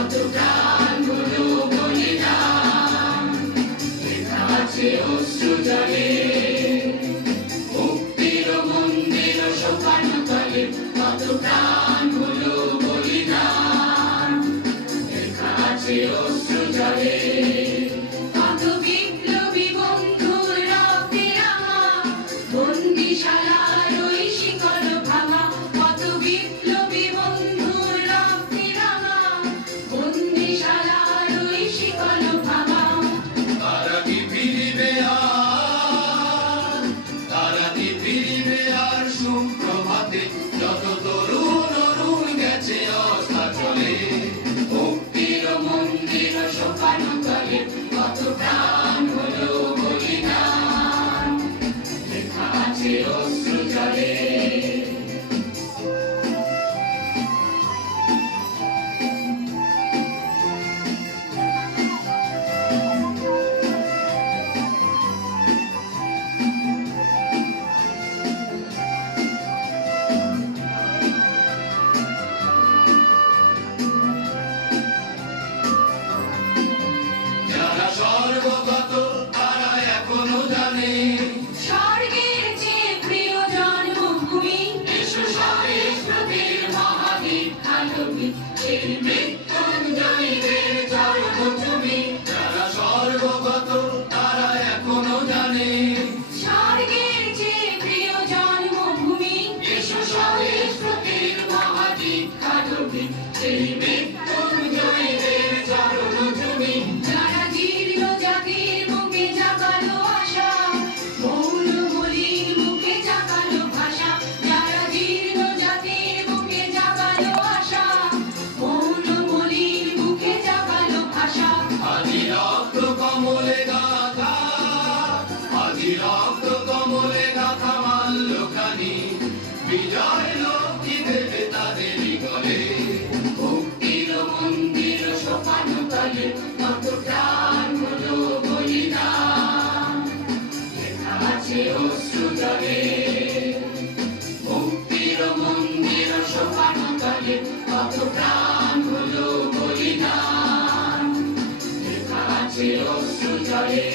কত প্রাণ হলো বলিদান, লেখা আছে অশ্রু জলে। মুক্তির মন্দির শোকানো তলে কত প্রাণ হলো বলিদান, লেখা আছে অশ্রু জলে। কত বিপ্লবী বন্ধুর রক্তে রাঙা বন্দিশালার ওই শিকল ভাঙা, কত বিপ্লবী বন্ধুর রক্তে রাঙা বন্দিশালার ওই শিকল ভাঙা। তারা কি ফিরিবে আর, তারা কি ফিরিবে আর সুপ্রভাতে, যত তরুণ অরুণ গেছে অস্তাচলে। মুক্তির মন্দির শোকানো তলে কত প্রাণ হলো বলিদান, লেখা আছে অশ্রু জলে। যারা স্বর্গগত তারা এখনো জানে, স্বর্গের চেয়ে প্রিয় জন্মভূমি, এসো স্বদেশ প্রতির মহাদীপ আলোকিত, এই মৃত্যুঞ্জয়ীদের জন্মভূমি। যারা স্বর্গগত তারা এখনো জানে, স্বর্গের চেয়ে প্রিয় জন্মভূমি, এসো স্বদেশ প্রতির মহাদীপ আলোকিত, এই মৃত্যুঞ্জয়ীদের জন্মভূমি। যারা জীর্ণ জাতির বুকে জাগালো আশা, মৌন বলির বুকে জাগালো ভাষা। যারা জীর্ণ জাতির বুকে জাগালো আশা, মৌন বলির বুকে জাগালো ভাষা। আজি রক্ত কমলে গাথা, আজি রক্ত কমলে গাথা মাল্যখানি, বিজয় লক্ষ্মী দেবে তাদেরই গলে। মুক্তির মন্দির শোকানো তলে কত প্রাণ হলো বলিদান, লেখা আছে অশ্রু জলে। মুক্তির মন্দির শোকানো তলে কত প্রাণ হলো বলিদান, লেখা আছে অশ্রু জলে।